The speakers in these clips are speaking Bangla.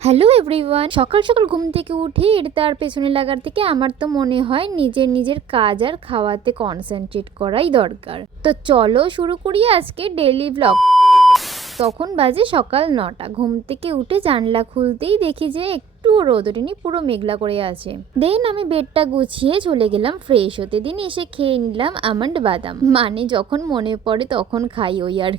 হ্যালো এভরিওয়ান, সকাল সকাল ঘুম থেকে উঠে এর তার পেছনে লাগার থেকে আমার তো মনে হয় নিজের কাজ আর খাওয়াতে কনসেন্ট্রেট করাই দরকার। তো চলো শুরু করি আজকে ডেইলি ব্লগ। তখন বাজে সকাল 9টা। ঘুম থেকে উঠে জানলা খুলতেই দেখি যে একটু রোদ ওঠেনি, পুরো মেঘলা করে আছে। দেন আমি বেডটা গুছিয়ে চলে গেলাম ফ্রেশ হতে। দিন এসে খেয়ে নিলাম আমন্ড বাদাম, মানে যখন মনে পড়ে তখন খাই, ওই আর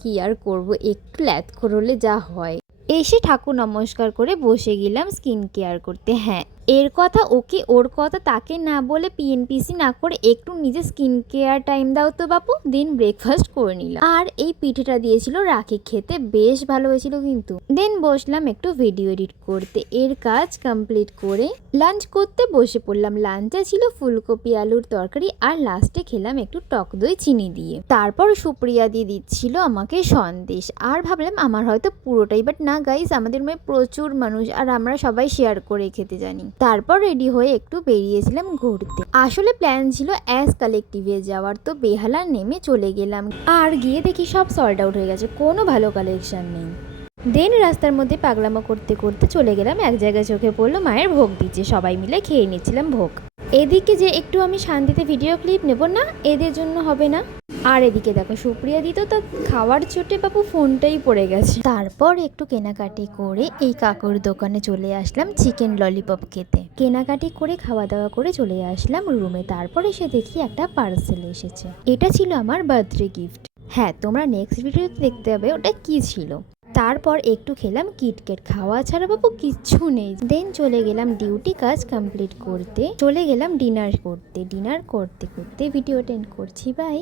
কি আর করবো, একটু ল্যাথখোর হলে যা হয়। এসে ঠাকুর নমস্কার করে বসে গেলাম স্কিন কেয়ার করতে। হ্যাঁ, এর কথা ওকে, ওর কথা তাকে না বলে পিএনপিসি না করে একটু নিজে স্কিন কেয়ার টাইম দাও তো বাপু। দিন ব্রেকফাস্ট করে নিলাম, আর এই পিঠেটা দিয়েছিল রাখি, খেতে বেশ ভালো হয়েছিল কিন্তু। দেন বসলাম একটু ভিডিও এডিট করতে। এর কাজ কমপ্লিট করে লাঞ্চ করতে বসে পড়লাম। লাঞ্চে ছিল ফুলকপি আলুর তরকারি, আর লাস্টে খেলাম একটু টক দই চিনি দিয়ে। তারপর সুপ্রিয়া দিয়ে দিচ্ছিল আমাকে সন্দেশ, আর ভাবলাম আমার হয়তো পুরোটাই, বাট না গাইস, আমাদের মেয়ে প্রচুর মানুষ আর আমরা সবাই শেয়ার করে খেতে জানি। তারপর রেডি হয়ে একটু বেরিয়েছিলাম ঘুরতে। আসলে প্ল্যান ছিল অ্যাস কালেকটিভে যাওয়ার, তো বেহালা নেমে চলে গেলাম। আর গিয়ে দেখি সব সল্ড আউট হয়ে গেছে, কোনো ভালো কালেকশন নেই। দেন রাস্তার মধ্যে পাগলামো করতে করতে চলে গেলাম এক জায়গায়, চোখে পড়লো মায়ের ভোগ দিচ্ছে, সবাই মিলে খেয়ে নিচ্ছিলাম ভোগ। এদিকে যে একটু আমি শান্তিতে ভিডিও ক্লিপ নেব না, এদের জন্য হবে না। আর এদিকে দেখো সুপ্রিয়া দিত তো খাওয়ার চোটে বাপু ফোনটাই পড়ে গেছে। তারপর একটু কেনাকাটি করে এই কাকুর দোকানে চলে আসলাম চিকেন ললিপপ খেতে। কেনাকাটি করে খাওয়া দাওয়া করে চলে আসলাম রুমে। তারপর এসে দেখি একটা পার্সেল এসেছে, এটা ছিল আমার বার্থডে গিফট। হ্যাঁ, তোমরা নেক্সট ভিডিওতে দেখতে হবে ওটা কি ছিল। তারপর একটু খেলাম কিটক্যাট, খাওয়া ছাড়া বাবু কিচ্ছু নেই। দেন চলে গেলাম ডিউটি কাজ কমপ্লিট করতে, চলে গেলাম ডিনার করতে। ডিনার করতে করতে ভিডিও এন্ড করছি, বাই।